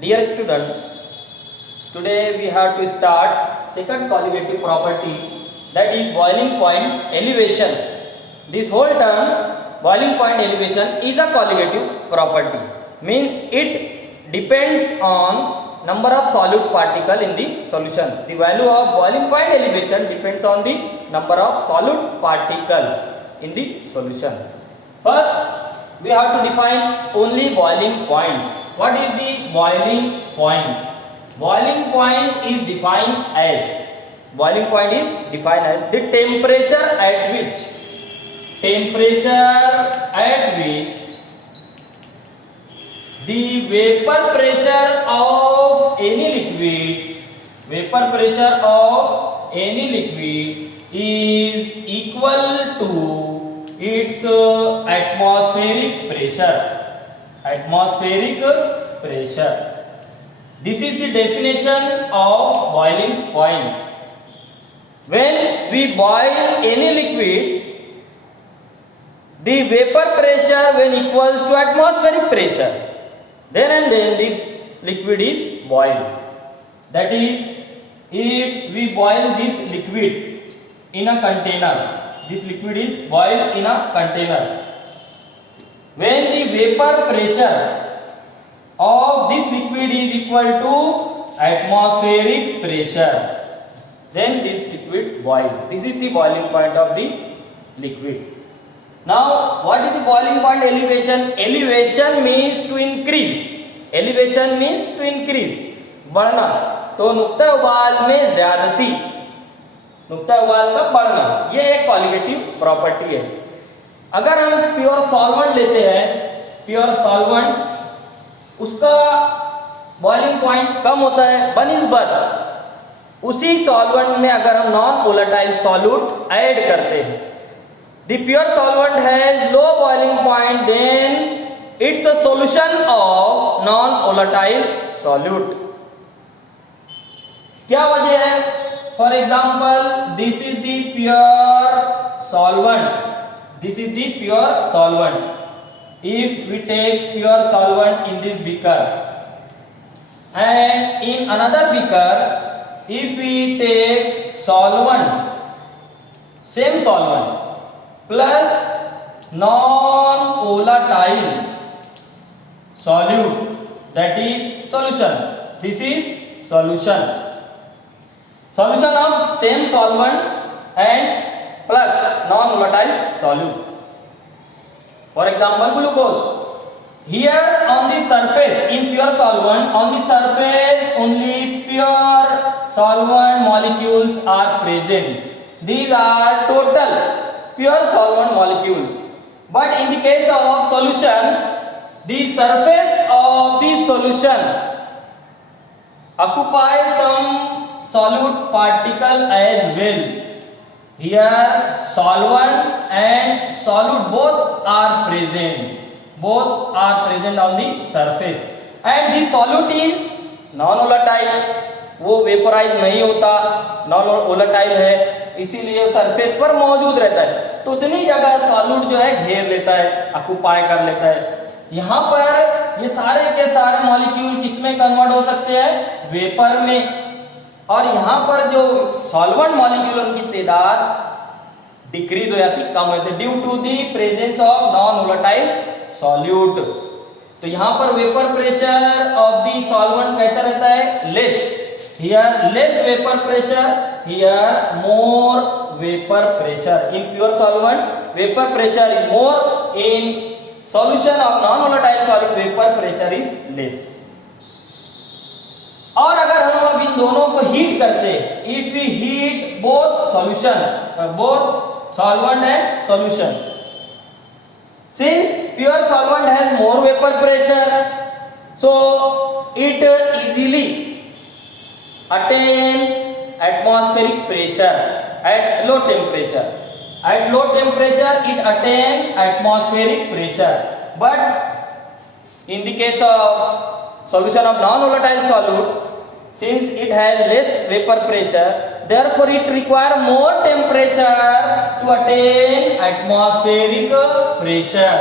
Dear student, today we have to start second colligative property, that is boiling point elevation. This whole term boiling point elevation is a colligative property, means it depends on number of solute particle in the solution. The value of boiling point elevation depends on the number of solute particles in the solution. First, we have to define only boiling point. What is the boiling point? Boiling point is defined as the temperature at which the vapor pressure of any liquid is equal to its atmospheric pressure. This is the definition of boiling point. When we boil any liquid, the vapor pressure when equals to atmospheric pressure, then and then the liquid is boiled. That is, if we boil this liquid in a container, this liquid is boiled in a container. When the vapor pressure of this liquid is equal to atmospheric pressure, then this liquid boils. This is the boiling point of the liquid. Now, what is the boiling point elevation? Elevation means to increase. बढ़ना. तो नुक्ता उबाल में ज्यादती, नुक्ता उबाल का बढ़ना, यह एक कॉलिगेटिव प्रॉपर्टी है. अगर हम प्योर सॉल्वेंट लेते हैं, प्योर सॉल्वेंट, उसका बॉइलिंग पॉइंट कम होता है बनिस्बत उसी सॉल्वेंट में अगर हम नॉन वोलेटाइल सॉल्यूट ऐड करते हैं, the pure solvent has low boiling point, then it's a solution of non volatile solute. क्या वजह है? For example, this is the pure solvent. If we take pure solvent in this beaker, and in another beaker, if we take solvent, same solvent plus non-volatile solute, that is solution. This is solution of same solvent and plus non-volatile solute. For example, glucose. Here on the surface, in pure solvent, on the surface only pure solvent molecules are present. These are total pure solvent molecules. But in the case of solution, the surface of the solution occupies some solute particle as well. Here solvent and solute both are present on the surface, and the solute is non volatile, वो vaporise नहीं होता, non volatile है, इसीलिए surface पर मौजूद रहता है. तो उतनी जगह सॉल्यूट जो है घेर लेता है, ऑक्युपाई कर लेता है. यहाँ पर ये सारे के सारे मॉलिक्यूल किसमें कन्वर्ट हो सकते हैं? वेपर में. और यहाँ पर जो सॉल्वेंट मॉलिक्यूल उनकी तादाद डिक्रीज हो जाती, कम होती, due to the presence of non volatile solute. तो यहाँ पर vapour pressure of the solvent कैसा रहता है? Less. Here less vapour pressure, here more vapour pressure. In pure solvent vapour pressure is more, in solution of non volatile solute vapour pressure is less. और अगर हम अब इन दोनों को हीट करते, if we heat both solution, both solvent and solution, since pure solvent has more vapour pressure, so it easily attain atmospheric pressure at low temperature. At low temperature it attain atmospheric pressure, but in the case of solution of non-volatile solute, since it has less vapor pressure, therefore it require more temperature to attain atmospheric pressure.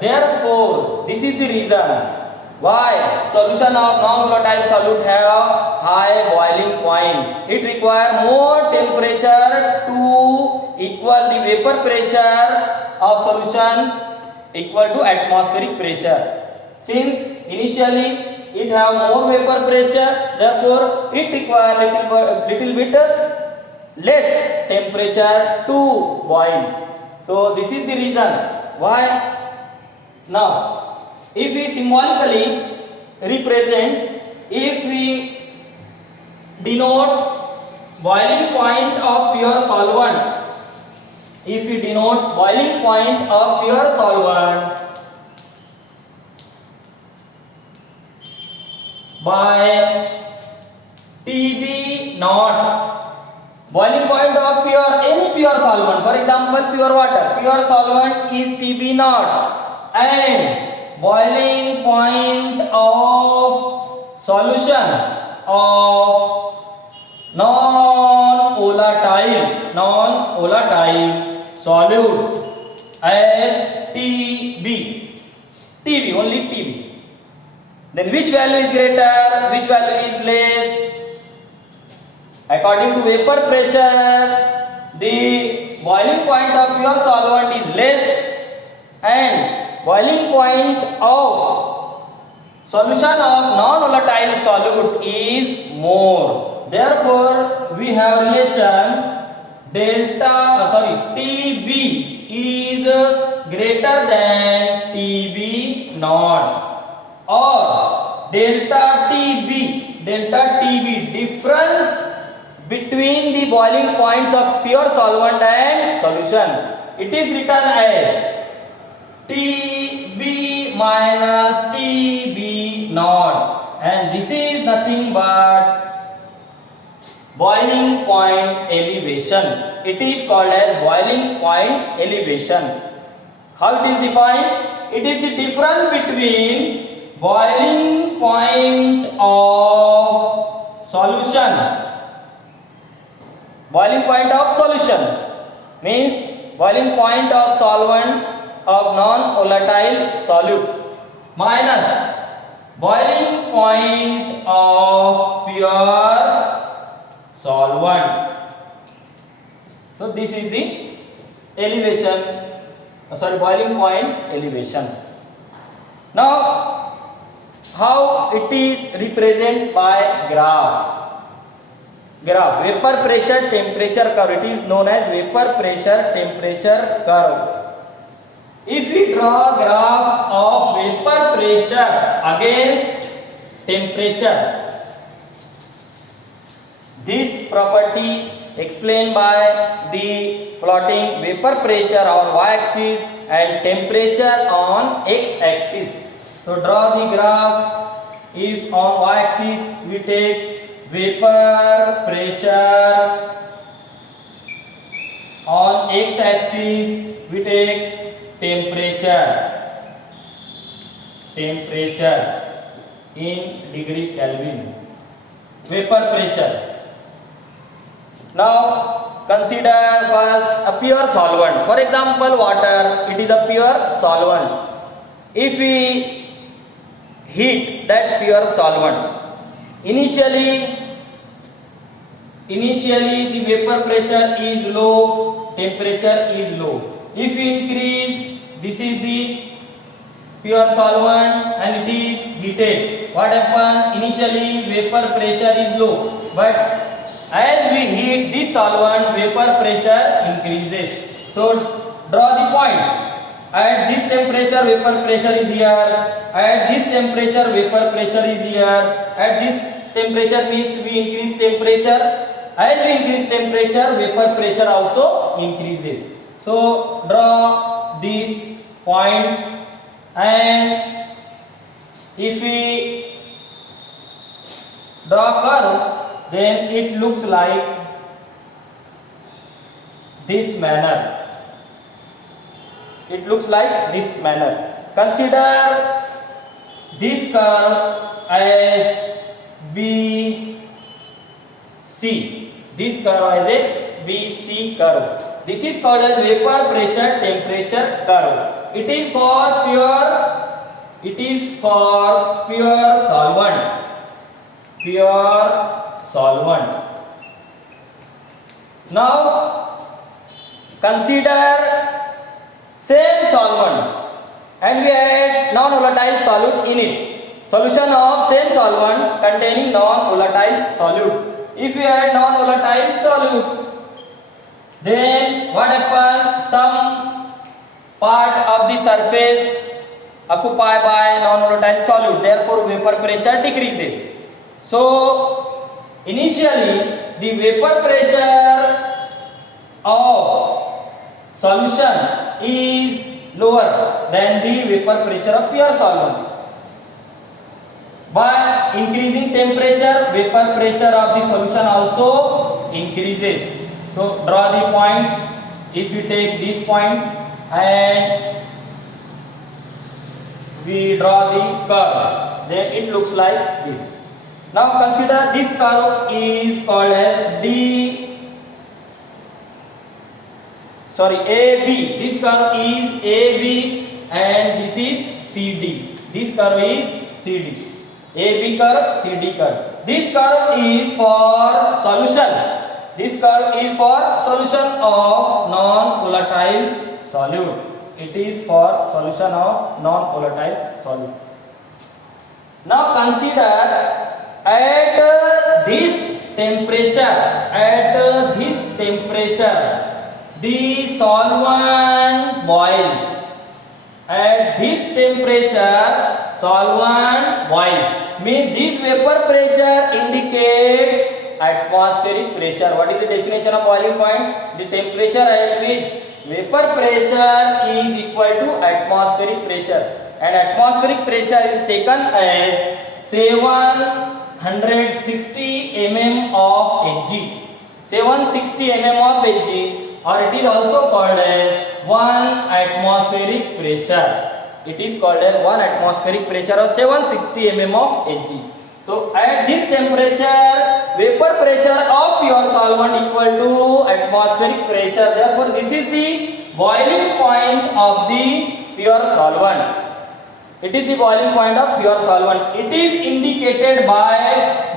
Therefore, this is the reason Why? Solution of non-volatile solute have high boiling point. It require more temperature to equal the vapor pressure of solution equal to atmospheric pressure. Since initially it have more vapor pressure, therefore it require little bit less temperature to boil. So this is the reason why. Now if we symbolically represent, if we denote boiling point of pure solvent, if we denote boiling point of pure solvent by TB naught, boiling point of pure any pure solvent, for example pure water, pure solvent is TB naught, and boiling point of solution of non-volatile solute as TB, only TB. Then which value is greater, which value is less? According to vapor pressure, the boiling point of pure solvent is less and boiling point of solution of non-volatile solute is more. Therefore, we have relation TB is greater than TB naught, or delta TB difference between the boiling points of pure solvent and solution. It is written as TB minus TB naught, and this is nothing but boiling point elevation. It is called as boiling point elevation. How it is defined? It is the difference between boiling point of solution. Boiling point of solution means boiling point of solvent of non-volatile solute minus boiling point of pure solvent. So this is the elevation, boiling point elevation. Now how it is represented by graph? Vapor pressure temperature curve. It is known as vapor pressure temperature curve. If we draw graph of vapor pressure against temperature, this property explained by the plotting vapor pressure on y-axis and temperature on x-axis. So draw the graph. If on y-axis we take vapor pressure, on x-axis we take temperature in degree Kelvin. Vapor pressure. Now consider first a pure solvent. For example water, it is a pure solvent. If we heat that pure solvent, initially the vapor pressure is low, temperature is low. If we increase, this is the pure solvent and it is heated. What happens? Initially vapor pressure is low, but as we heat this solvent, vapor pressure increases. So draw the points. At this temperature vapor pressure is here, at this temperature vapor pressure is here, at this temperature means we increase temperature. As we increase temperature, vapor pressure also increases. So draw these points, and if we draw curve, then it looks like this manner. Consider this curve as BC. This curve is a BC curve. This is called as vapor pressure temperature curve. It is for pure It is for pure solvent. Pure solvent. Now consider same solvent and we add non-volatile solute in it. Solution of same solvent containing non-volatile solute. If we add non-volatile solute, then what happens? Some part of the surface occupied by non-volatile solute, therefore vapor pressure decreases. So initially the vapor pressure of solution is lower than the vapor pressure of pure solvent. By increasing temperature, vapor pressure of the solution also increases. So draw the points. If you take these points and we draw the curve, then it looks like this. Now consider this curve is called as AB. This curve is AB and this is CD. This curve is CD. AB curve, CD curve. This curve is for solution. This curve is for solution of non-volatile solute. It is for solution of non-volatile solute. Now consider at this temperature, the solvent boils. At this temperature, solvent boils. Means this vapor pressure indicates atmospheric pressure. What is the definition of boiling point? The temperature at which vapor pressure is equal to atmospheric pressure, and atmospheric pressure is taken as 760 mm of Hg. 760 mm of Hg, or it is also called as 1 atmospheric pressure. It is called as 1 atmospheric pressure of 760 mm of Hg. So at this temperature, vapor pressure of pure solvent equal to atmospheric pressure. Therefore, this is the boiling point of the pure solvent. It is the boiling point of pure solvent. It is indicated by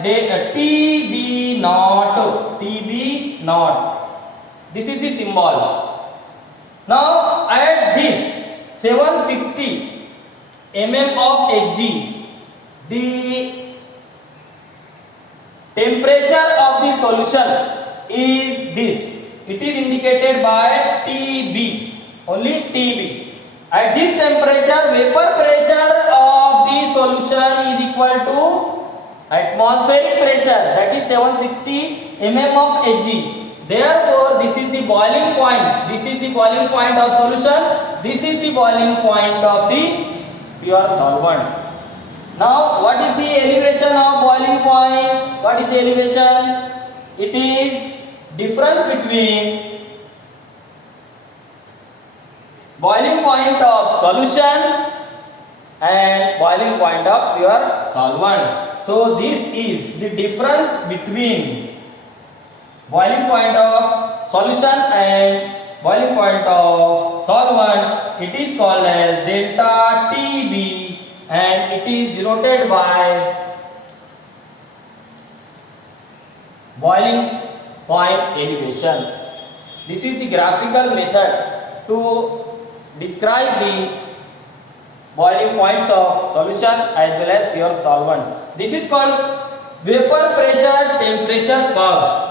the TB naught. TB naught. This is the symbol. Now at this 760 mm of Hg, the temperature of the solution is this. It is indicated by TB, only TB. At this temperature, vapor pressure of the solution is equal to atmospheric pressure, that is 760 mm of Hg. Therefore, this is the boiling point. This is the boiling point of solution. This is the boiling point of the pure solvent. Now, what is the elevation of boiling point? What is the elevation? It is difference between boiling point of solution and boiling point of pure solvent. So, this is the difference between boiling point of solution and boiling point of solvent. It is called as delta TB and it is denoted by boiling point elevation. This is the graphical method to describe the boiling points of solution as well as pure solvent. This is called vapor pressure temperature curves.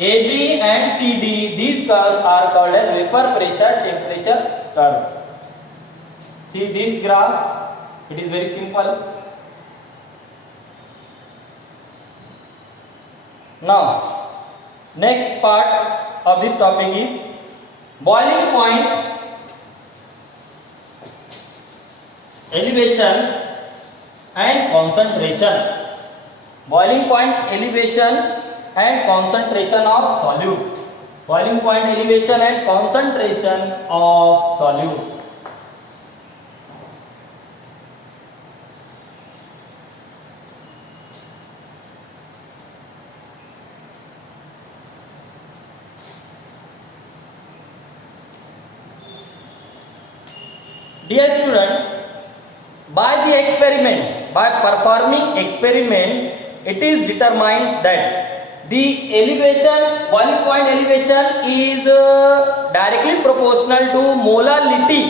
AB and CD, these curves are called as vapor pressure temperature curves. See this graph, it is very simple. Now, next part of this topic is boiling point elevation and concentration. Boiling point elevation and concentration of solute. Boiling point elevation and concentration of solute. Dear student, by the experiment, by performing experiment, it is determined that the elevation, boiling point elevation is directly proportional to molality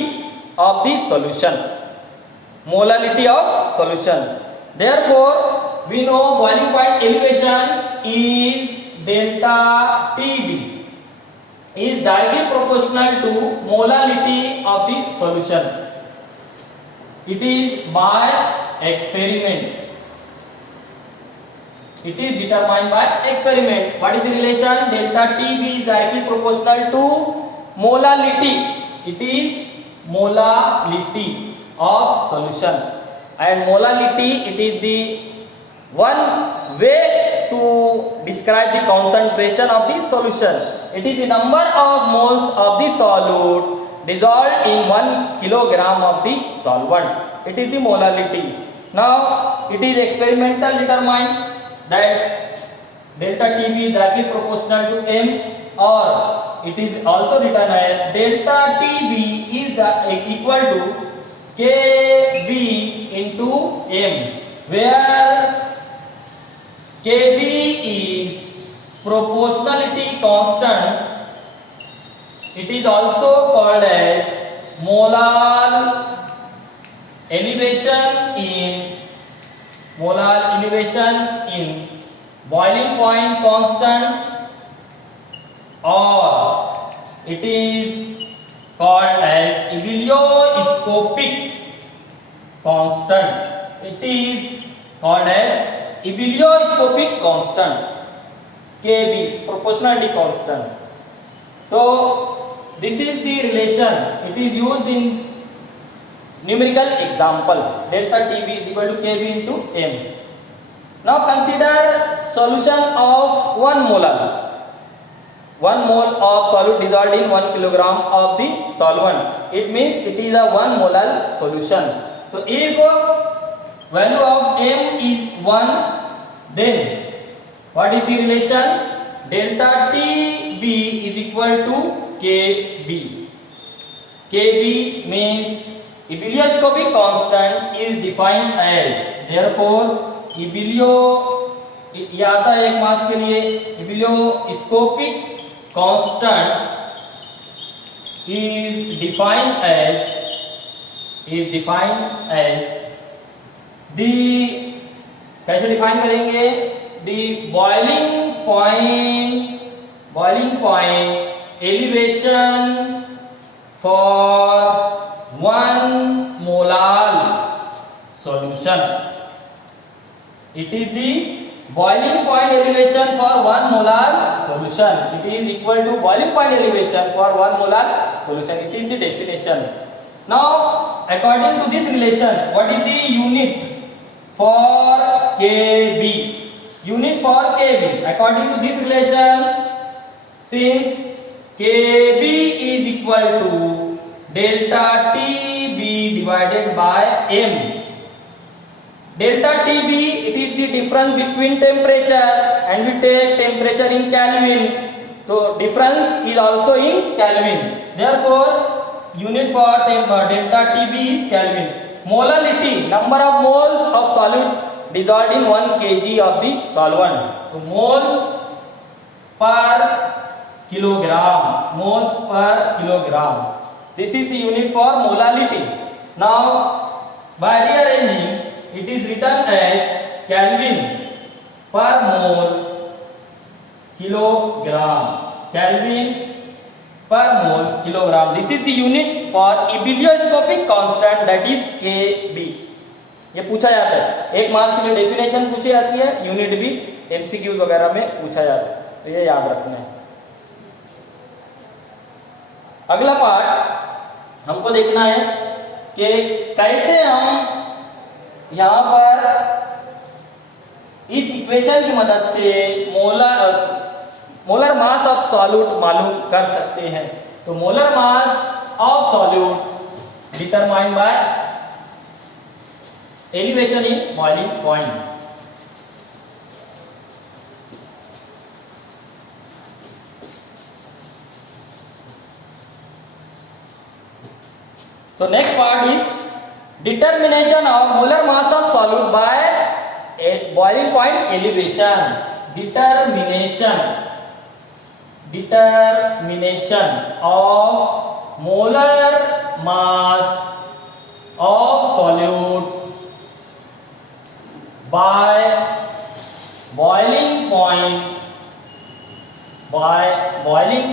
of the solution. Molality of solution. Therefore, we know boiling point elevation is delta TB is directly proportional to molality of the solution. It is by experiment. It is determined by experiment. What is the relation? Delta TB is directly proportional to molality. It is molality of solution. And molality, it is the one way to describe the concentration of the solution. It is the number of moles of the solute dissolved in 1 kilogram of the solvent. It is the molality. Now it is experimental determined that delta TB is directly proportional to m, or it is also written as delta TB is equal to KB into m, where KB is proportionality constant. It is also called as molar elevation in boiling point constant, or it is called as ebullioscopic constant. It is called as ebullioscopic constant, KB, proportionality constant. So this is the relation. It is used in numerical examples. Delta TB is equal to KB into m. Now consider solution of 1 molar. 1 mole of solute dissolved in 1 kilogram of the solvent. It means it is a 1 molar solution. So if value of m is 1, then what is the relation? Delta TB is equal to KB. KB means ebullioscopic constant is defined as, therefore ये आता है एक मास के लिए, ebullioscopic constant is defined as the, कैसे define करेंगे? The boiling point elevation for 1 molar solution. It is the boiling point elevation for 1 molar solution. It is equal to boiling point elevation for 1 molar solution. It is the definition. Now according to this relation, what is the unit for KB? Unit for KB, according to this relation, since KB is equal to delta TB divided by m. Delta TB, it is the difference between temperature, and we take temperature in Kelvin. So difference is also in Kelvin. Therefore unit for delta TB is Kelvin. Molality, number of moles of solute dissolved in 1 kg of the solvent. So moles per kilogram. This is the unit for molality. Now by rearranging, it is written as Kelvin per mole kilogram. Kelvin per mole kilogram. This is the unit for ebullioscopic constant, that is KB. ये पूछा जाता है, एक मास के लिए definition पूछी जाती है, यूनिट भी एमसीक्यूज वगैरह में पूछा जाता है, तो ये याद रखना है। अगला पार्ट हमको देखना है कि कैसे हम यहाँ पर इस इक्वेशन की मदद से मोलर मास ऑफ सॉल्यूट मालूम कर सकते हैं। तो molar mass of solute determined by elevation in boiling point. So next part is determination of molar mass of solute by boiling point elevation. Determination of molar mass of solute by boiling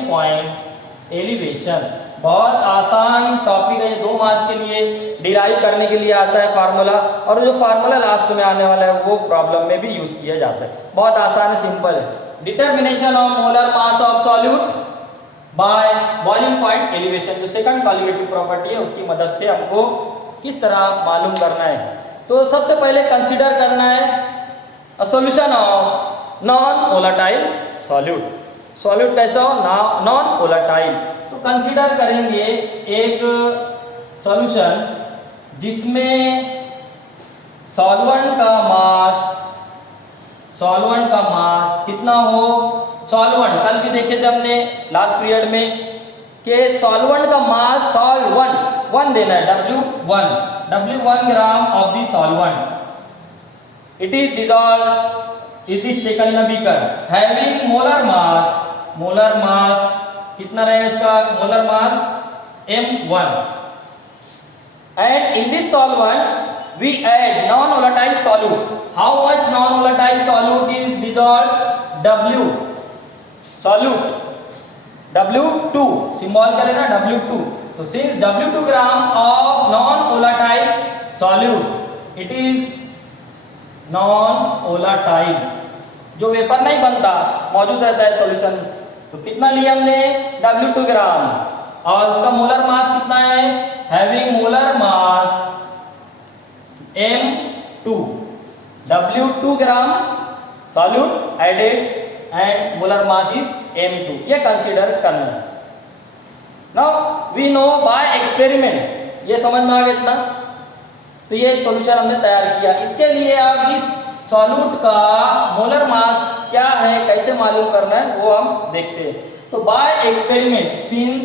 point elevation. बहुत आसान topic है, 2 marks के लिए derive करने के लिए आता है फार्मूला, और जो फार्मूला लास्ट में आने वाला है वो प्रॉब्लम में भी यूज किया जाता है। बहुत आसान है, सिंपल है। Determination of molar mass of solute by boiling point elevation, जो सेकंड कॉलिगेटिव प्रॉपर्टी है उसकी मदद से हमको किस तरह मालूम करना है। तो सबसे पहले कंसीडर करना है solution of non volatile solute. Solute कैसा हो? Non volatile. तो कंसीडर करेंगे एक सॉल्यूशन जिसमें सॉल्वेंट का मास कितना हो। सॉल्वेंट कल भी देखे थे हमने लास्ट पीरियड में कि सॉल्वेंट का मास सॉल्ट 1 देना है, W1 gram of the solvent. It is dissolve, it is taken in a beaker having molar mass कितना रहेगा इसका? Molar mass M1, and in this solvent we add non-volatile solute. How much non-volatile solute is dissolved? W2 symbol का लेना W2। तो since W2 gram of non-volatile solute, it is non-volatile, जो vapour नहीं बनता, मौजूद रहता है सॉल्यूशन। तो कितना लिया हमने? W2 ग्राम, और उसका मोलर मास कितना है? Having molar mass M2, W2 gram solute added and molar mass is M2। ये कंसीडर करना है। Now we know by experiment, ये समझ में आ गया इतना। तो ये सॉल्यूशन हमने तैयार किया। इसके लिए आप इस सॉल्यूट का मोलर मास क्या है, कैसे मालूम करना है, वो हम देखते हैं। तो by experiment, since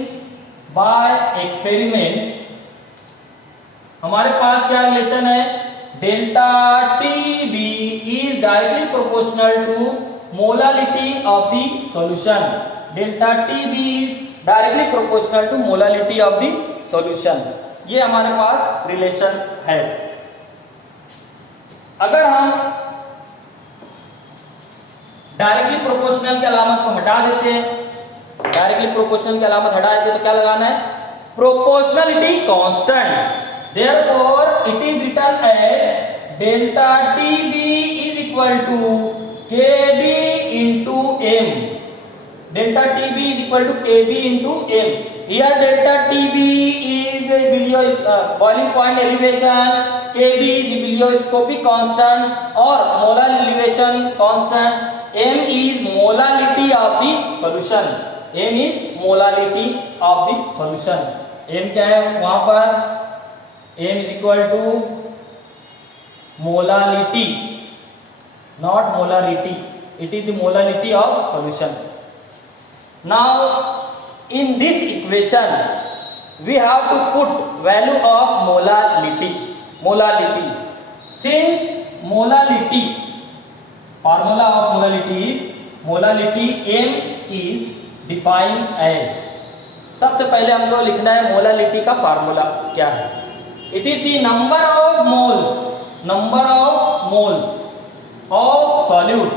by experiment हमारे पास क्या रिलेशन है? Delta TB is directly proportional to molality of the solution. Delta TB is directly proportional to molality of the solution. ये हमारे पास रिलेशन है। अगर हम डायरेक्टली प्रोपोर्शनल की अलामत को हटा देते हैं, डायरेक्टली प्रोपोर्शनल की अलामत हटा देते तो क्या लगाना है? Proportionality constant. Therefore it is written as delta TB is equal to KB into M. Delta TB is equal to KB into M. Here delta TB is boiling point elevation, KB is bilioscopic constant और molar elevation constant, M is molality of the solution. M is molality of the solution. M क्या है वहां पर? M is equal to molality, not molarity. It is the molality of solution. Now in this equation we have to put value of molality. Since molality, formula of molality M is defined as, सबसे पहले हमको लिखना है molality का formula क्या है। It is the number of moles of solute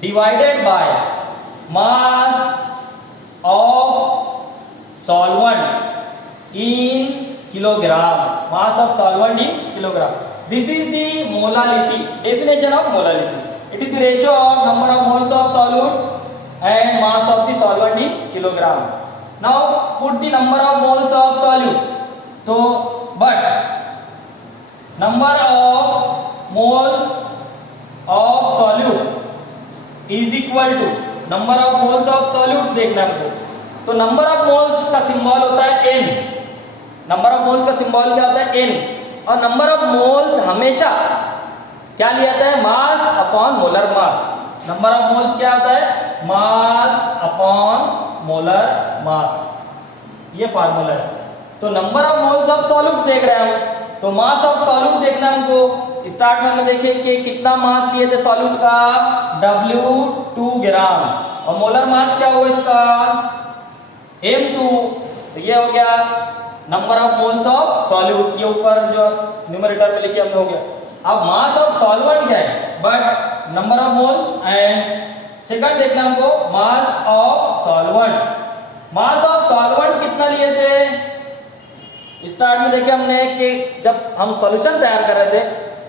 divided by mass of solvent in kilogram. Mass of solvent in kilogram. This is the molality, definition of molality. It is the ratio of number of moles of solute and mass of the solvent in kilogram. Now put the number of moles of solute, तो but number of moles of solute is equal to number of moles of solute देखना हमको। तो number of moles का symbol होता है N, number of moles का symbol क्या होता है? N। और नंबर ऑफ मोल्स हमेशा क्या लिया जाता है? Mass upon molar mass. Number of moles क्या होता है? Mass upon molar mass. ये फार्मूला है। तो number of moles of solute देख रहे हैं हम, तो मास ऑफ सॉल्यूट देखना हमको। स्टार्ट में हमें देखें कि कितना मास लिए थे सॉल्यूट का, W2 ग्राम, और मोलर मास क्या हुआ इसका, M2। तो ये हो गया number of moles of solute, ये ऊपर जो न्यूमरेटर में लिखे हमने हो गया। अब मास ऑफ सॉल्वेंट क्या है, but number of moles. And second देखना हमको मास of solvent. Mass of solvent कितना लिए थे, स्टार्ट में देखे हमने कि जब हम सॉल्यूशन तैयार कर रहे थे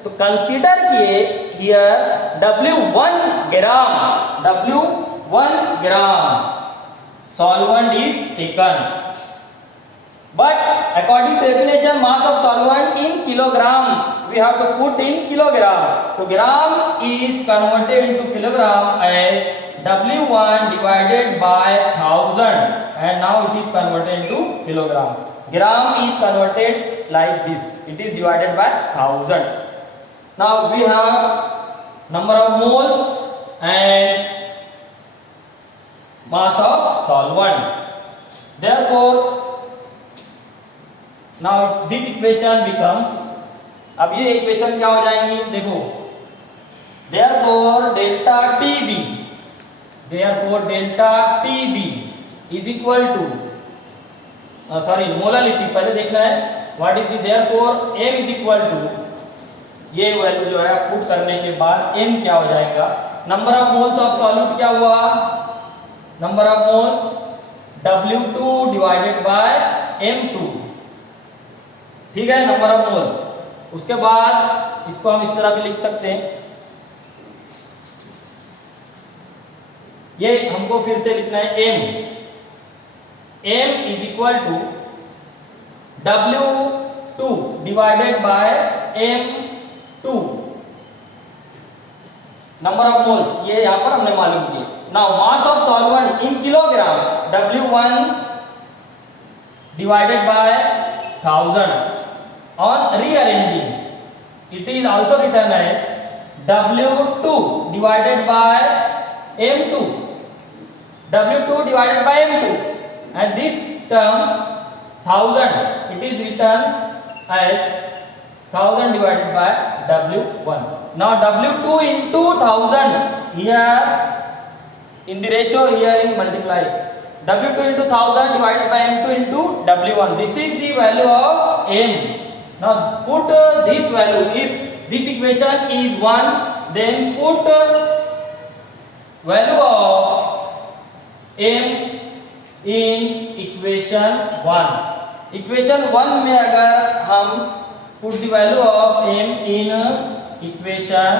तो कंसीडर किए here W1 gram, W1 gram solvent is taken, but according to definition mass of solvent in kilogram, we have to put in kilogram. So gram is converted into kilogram as W1 divided by 1000, and now it is converted into kilogram. Gram is converted like this, it is divided by 1000. Now we have number of moles and mass of solvent. Therefore now this equation becomes, अब ये equation क्या हो जाएंगी देखो, therefore delta TB, therefore delta TB is equal to molality पहले देखना है, what is the, therefore M is equal to, ये वैल्यू जो है पुट करने के बाद M क्या हो जाएगा, number of moles of solute क्या हुआ, number of moles W2 divided by M2, ठीक है, नंबर ऑफ मोल्स। उसके बाद इसको हम इस तरह भी लिख सकते हैं, ये हमको फिर से लिखना है M is equal to W2 divided by M2, number of moles ये यहां पर हमने मालूम किया। Now mass of solvent in kilogram, W1 divided by 1000. On rearranging it is also written as W2 divided by M2, W2 divided by M2, and this term 1000 it is written as 1000 divided by W1. Now W2 into 1000 here in the ratio, here in multiply, W2 into 1000 divided by M2 into W1. This is the value of M. Now put this value, if this equation is 1, then put value of M in equation 1. Equation 1 में अगर हम put the value of M in equation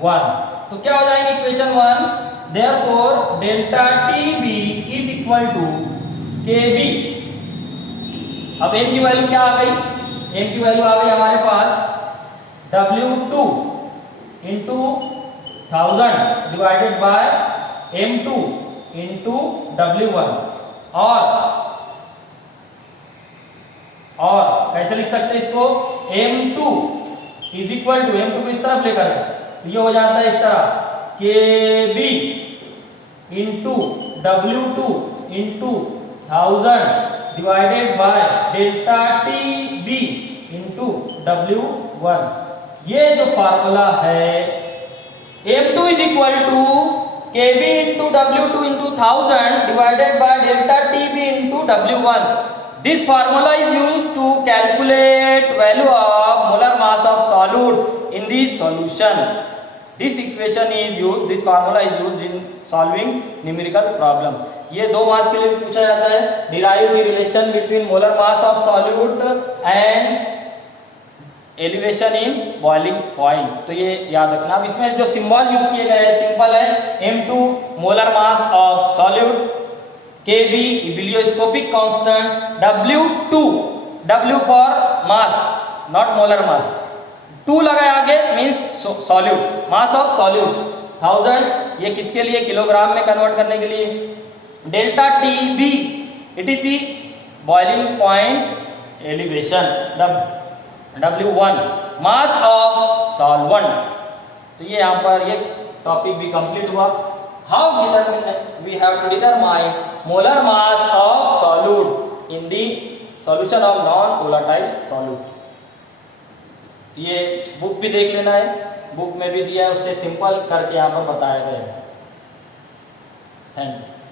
1 तो क्या हो जाएंगे equation 1, therefore delta TB is equal to KB। अब M की value क्या आ गई, M की वैल्यू आ गई हमारे पास W2 into 1000 divided by M2 into W1, और कैसे लिख सकते हैं इसको, M2 is equal to, M2 को इस तरफ लेकर तो ये हो जाता है इस तरह KB into W2 into 1000 divided by delta TB into W1। ये जो फार्मूला है M2 is equal to KB into W2 into 1000 divided by delta TB into W1। This formula is used to calculate value of molar mass of solute in the solution. This equation is used, this formula is used in solving numerical problem. ये दो मास के लिए भी पूछा जाता है, derive the relation between molar mass of solute and elevation in boiling point। तो ये याद रखना। अब इसमें जो सिंबल यूज किए गए हैं सिंपल है M2 molar mass of solute, KB bilioscopic constant, W2 W for mass not molar mass, 2 लगाए आगे means solute, mass of solute 1000, ये किसके लिए, किलोग्राम में कन्वर्ट करने के लिए। Delta TB it is the boiling point elevation, W1 mass of solvent. तो ये यहाँ पर ये टॉपिक भी कंप्लीट हुआ। How we have to determine molar mass of solute in the solution of non volatile solute. ये बुक भी देख लेना है, बुक में भी दिया है, उससे सिंपल करके यहाँ पर बताया गया है। Thank you.